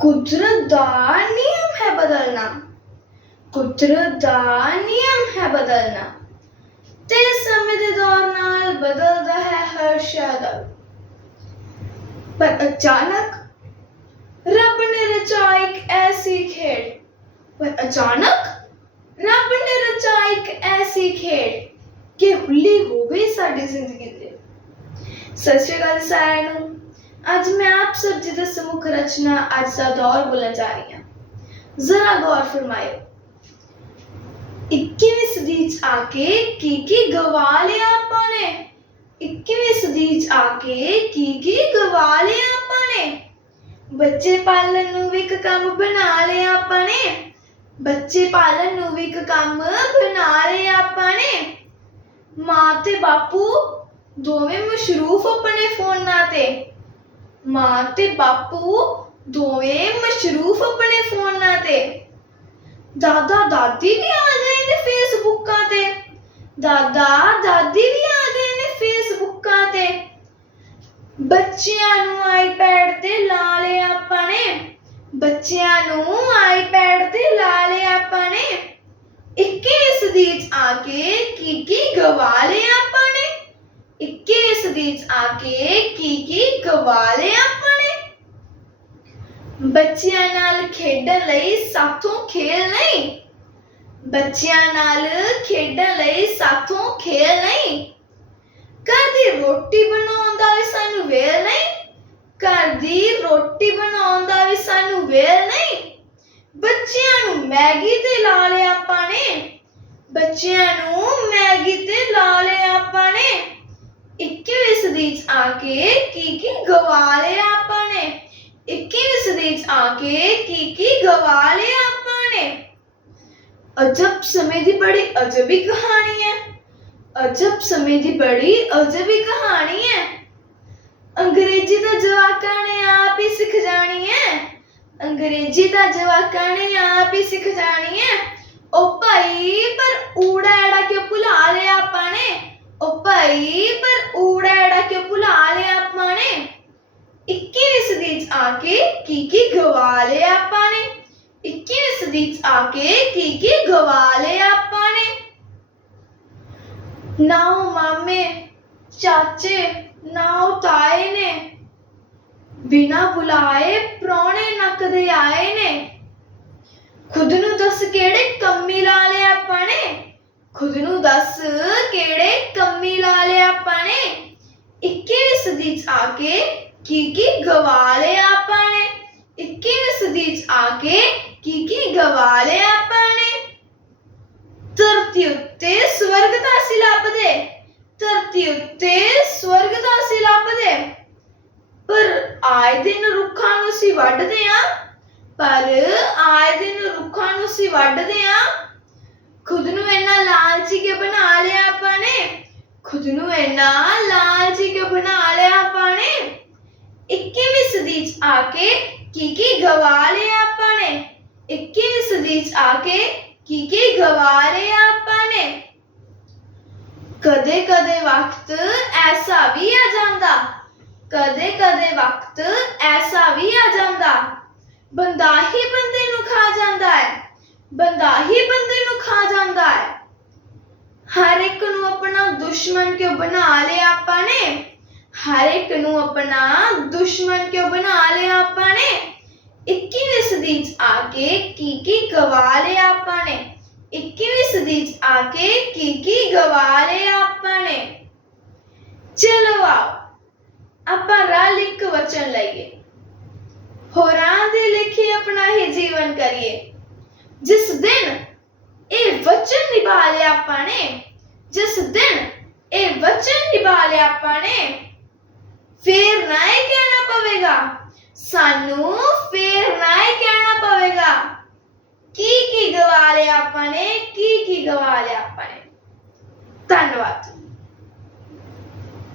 ਕੁਦਰਤ ਦਾ ਨਿਯਮ ਹੈ ਬਦਲਣਾ ਕੁਦਰਤ ਦਾ ਨਿਯਮ ਹੈ ਬਦਲਣਾ ਤੇ ਸਮੇਂ ਦੇ ਦੌਰ ਨਾਲ ਬਦਲਦਾ ਹੈ ਹਰ ਸ਼ੈਦਾ ਪਰ ਅਚਾਨਕ ਰੱਬ ਨੇ ਰਚਾ ਇੱਕ ਐਸੀ ਖੇਡ ਪਰ ਅਚਾਨਕ ਰੱਬ ਨੇ ਰਚਾ ਇੱਕ ਐਸੀ ਖੇਡ ਕਿ ਹੁੱਲੀ ਹੋ ਗਈ ਸਾਡੀ ਜ਼ਿੰਦਗੀ ਤੇ ਸਤਿ ਸ਼੍ਰੀ ਅਕਾਲ ਸਾਰਿਆਂ ਨੂੰ ਅੱਜ ਮੈਂ ਆਪ ਸਭ ਜੀ ਦੇ ਸਮੁਖ ਰਚਨਾ ਅੱਜ ਦਾ ਦੌਰ ਬੋਲਣ ਜਾ ਰਹੀ ਹਾਂ ਜ਼ਰਾ ਗੌਰ ਫਰਮਾਇਓ 21ਵੀਂ ਸਦੀ ਚ ਆ ਕੇ ਕੀ ਕੀ ਗਵਾ ਲਿਆ ਆਪਾਂ ਨੇ 21ਵੀਂ ਸਦੀ ਚ ਆ ਕੇ ਕੀ ਕੀ ਗਵਾ ਲਿਆ ਆਪਾਂ ਨੇ ਬੱਚੇ ਪਾਲਣ ਨੂੰ ਵੀ ਇੱਕ ਕੰਮ ਬਣਾ ਲਿਆ ਆਪਾਂ ਨੇ ਬੱਚੇ ਪਾਲਣ ਨੂੰ ਵੀ ਇੱਕ ਕੰਮ ਬਣਾ ਲਿਆ ਆਪਾਂ ਨੇ ਮਾਂ ਤੇ ਬਾਪੂ ਦੋਵੇਂ ਮਸ਼ਰੂਫ ਆਪਣੇ ਫੋਨਾਂ ਤੇ ਮਾਂ ਤੇ ਬਾਪੂ ਦੋਵੇਂ ਮਸ਼ਰੂਫ ਆਪਣੇ ਫੋਨਾਂ ਤੇ। ਦਾਦਾ, ਦਾਦੀ ਵੀ ਆ ਗਏ ਨੇ ਫੇਸਬੁੱਕਾਂ ਤੇ। ਦਾਦਾ, ਦਾਦੀ ਵੀ ਆ ਗਏ ਨੇ ਫੇਸਬੁੱਕਾਂ ਤੇ। ਬੱਚਿਆਂ ਨੂੰ ਆਈਪੈਡ ਤੇ ਲਾ ਲਿਆ ਆਪਾਂ ਨੇ ਬੱਚਿਆਂ ਨੂੰ ਆਈਪੈਡ ਤੇ ਲਾ ਲਿਆ ਆਪਾਂ ਨੇ 21ਵੀਂ ਸਦੀ ਚ ਆ ਕੇ ਕੀ ਕੀ ਗਵਾ ਲਿਆ ਆਪਾਂ ਨੇ 21ਵੀਂ ਸਦੀ ਚ ਆ ਕੇ ਗਵਾ ਲਿਆ ਆਪਾਂ ਬੱਚਿਆਂ ਨਾਲ ਖੇਡਣ ਲਈ ਸਾਥੋਂ ਖੇਲ ਨਹੀਂ। ਬੱਚਿਆਂ ਨਾਲ ਖੇਡਣ ਲਈ ਸਾਥੋਂ ਖੇਲ ਨਹੀਂ। ਘਰ ਦੀ ਰੋਟੀ ਬਣਾਉਣ ਦਾ ਵੀ ਸਾਨੂੰ ਵੇਲ ਨਹੀਂ। ਘਰ ਦੀ ਰੋਟੀ ਬਣਾਉਣ ਦਾ ਵੀ ਸਾਨੂੰ ਵੇਲ ਨਹੀਂ। ਬੱਚਿਆਂ ਨੂੰ ਮੈਗੀ ਤੇ ਲਾ ਲਿਆ ਆਪਾਂ ਨੇ। ਬੱਚਿਆਂ ਨੂੰ ਮੈਗੀ ਤੇ ਲਾ ਲਿਆ ਸਦੀ ਚ ਆ ਕੇ ਕੀ ਕੀ ਗਵਾ ਲਿਆ ਆਪਾਂ ਨੇ? 21ਵੀਂ ਸਦੀ ਚ ਆ ਕੇ ਕੀ ਕੀ ਗਵਾ ਲਿਆ ਆਪਾਂ ਨੇ? ਅਜਬ ਸਮੇਂ ਦੀ ਬੜੀ ਅਜਬੀ ਕਹਾਣੀ ਹੈ। ਅਜਬ ਸਮੇਂ ਦੀ ਬੜੀ ਅਜਬੀ ਕਹਾਣੀ ਹੈ। ਅੰਗਰੇਜ਼ੀ ਤਾਂ ਜਵਾਕਾਂ ਨੇ ਆਪ ਹੀ ਸਿੱਖ ਜਾਣੀ ਹੈ। ਅੰਗਰੇਜ਼ੀ ਤਾਂ ਜਵਾਕਾਂ ਨੇ ਆਪ ਹੀ ਸਿੱਖ ਜਾਣੀ ਹੈ ਉਹ ਭਾਈ ਪਰ ਊੜਾ ਐੜਾ ਕਿਉਂ ਭੁਲਾ ਲਿਆ ਆਪਾਂ ਨੇ ਉਹ ਭਾਈ ਪਰ ਊੜਾ ਐੜਾ ਕਿਉਂ ਭੁਲਾ ਲਿਆ ਆਪਾਂ ਨੇ 21ਵੀਂ ਸਦੀ ਚ ਆ ਕੇ ਕੀ ਕੀ ਗਵਾ ਲਿਆ ਆਪਾਂ ਨੇ? 21ਵੀਂ ਸਦੀ ਚ ਆ ਕੇ ਕੀ ਕੀ ਗਵਾ ਲਿਆ ਆਪਾਂ ਨੇ? ਨਾ ਉਹ ਮਾਮੇ, ਚਾਚੇ ਨਾ ਉਹ ਤਾਏ ਨੇ। ਬਿਨਾ ਬੁਲਾਏ ਪ੍ਰਾਹੁਣੇ ਨੱਕਦੇ ਆਏ ਨੇ। ਖੁਦ ਨੂੰ ਦੱਸ ਕਿਹੜੇ ਕੰਮੀ ਲਾ ਲਿਆ ਆਪਾਂ ਨੇ? ਖੁਦ ਨੂੰ ਦੱਸ ਕਿਹੜੇ ਕੰਮੀ ਲਾ ਲਿਆ ਆਪਾਂ ਨੇ? 21ਵੀਂ ਸਦੀ ਚ ਆ ਕੇ ਕੀ ਕੀ ਗਵਾ ਲਿਆ ਆਪਾਂ ਨੇ? 21ਵੀਂ ਸਦੀ ਚ ਆ ਕੇ ਕੀ ਕੀ ਗਵਾ ਲਿਆ ਆਪਾਂ ਨੇ? ਧਰਤੀ ਉੱਤੇ ਸਵਰਗ ਤਾਂ ਅਸੀਂ ਲੱਭਦੇ। ਧਰਤੀ ਉੱਤੇ ਸਵਰਗ ਤਾਂ ਅਸੀਂ ਲੱਭਦੇ। ਪਰ ਆਏ ਦਿਨ ਰੁੱਖਾਂ ਨੂੰ ਅਸੀਂ ਵੱਢਦੇ ਆਂ ਪਰ ਆਏ ਦਿਨ ਰੁੱਖਾਂ ਨੂੰ ਅਸੀਂ ਵੱਢਦੇ ਆਂ ਖੁਦ ਨੂੰ ਇੰਨਾ ਲਾਲਚੀ ਕਿ ਬਣਾ ਲਿਆ ਆਪਾਂ ਨੇ। ਖੁਦ ਨੂੰ ਇੰਨਾ ਲਾਲਚੀ ਕੇ ਬਣਾ ਲਿਆ ਆਪਾਂ ਨੇ। 21ਵੀਂ ਸਦੀ ਚ ਆ ਕੇ ਕੀ ਕੀ ਗਵਾ ਲਿਆ ਆਪਾਂ ਨੇ? 21ਵੀਂ ਸਦੀ ਚ ਆ ਕੇ ਕੀ ਕੀ ਗਵਾ ਲਿਆ ਆਪਾਂ ਨੇ? ਕਦੇ ਕਦੇ ਵਕਤ ਐਸਾ ਵੀ ਆ ਜਾਂਦਾ। ਕਦੇ ਕਦੇ ਵਕਤ ਐਸਾ ਵੀ ਆ ਜਾਂਦਾ। ਬੰਦਾ ਹੀ ਬੰਦੇ ਨੂੰ ਖਾ ਜਾਂਦਾ ਹੈ। ਬੰਦਾ ਹੀ ਬੰਦੇ ਨੂੰ ਖਾ ਜਾਂਦਾ ਹੈ। ਹਰ ਇੱਕ ਨੂੰ ਆਪਣਾ ਦੁਸ਼ਮਣ ਕਿਉਂ ਬਣਾ ਲਿਆ ਆਪਾਂ ਨੇ? ਹਰ ਇੱਕ ਨੂੰ ਆਪਣਾ ਦੁਸ਼ਮਣ ਕਿਉਂ ਬਣਾ ਲਿਆ ਆਪਾਂ ਨੇ 21ਵੀਂ ਸਦੀ ਚ ਆ ਕੇ ਕੀ ਕੀ ਗਵਾ ਲਿਆ ਆਪਾਂ ਨੇ 21ਵੀਂ ਸਦੀ ਚ ਆ ਕੇ ਕੀ ਕੀ ਗਵਾ ਲਿਆ ਆਪਾਂ ਨੇ ਚਲੋ ਆਓ ਆਪਾਂ ਰਲ ਇੱਕ ਵਚਨ ਲਈਏ ਹੋਰਾਂ ਦੇ ਲਿਖੇ ਆਪਣਾ ਹੀ ਜੀਵਨ ਕਰੀਏ ਜਿਸ ਦਿਨ ਇਹ ਵਚਨ ਨਿਭਾ ਲਿਆ ਆਪਾਂ ਨੇ ਜਿਸ ਦਿਨ ਇਹ ਵਚਨ ਨਿਭਾ ਲਿਆ ਆਪਾਂ ਨੇ ਫੇਰ ਨਾ ਇਹ ਕਹਿਣਾ ਪਵੇਗਾ ਸਾਨੂੰ ਫੇਰ ਨਾ ਇਹ ਕਹਿਣਾ ਪਵੇਗਾ। ਕੀ ਕੀ ਗਵਾ ਲਿਆ ਆਪਾਂ ਨੇ? ਕੀ ਕੀ ਗਵਾ ਲਿਆ ਆਪਾਂ ਨੇ? ਧੰਨਵਾਦ।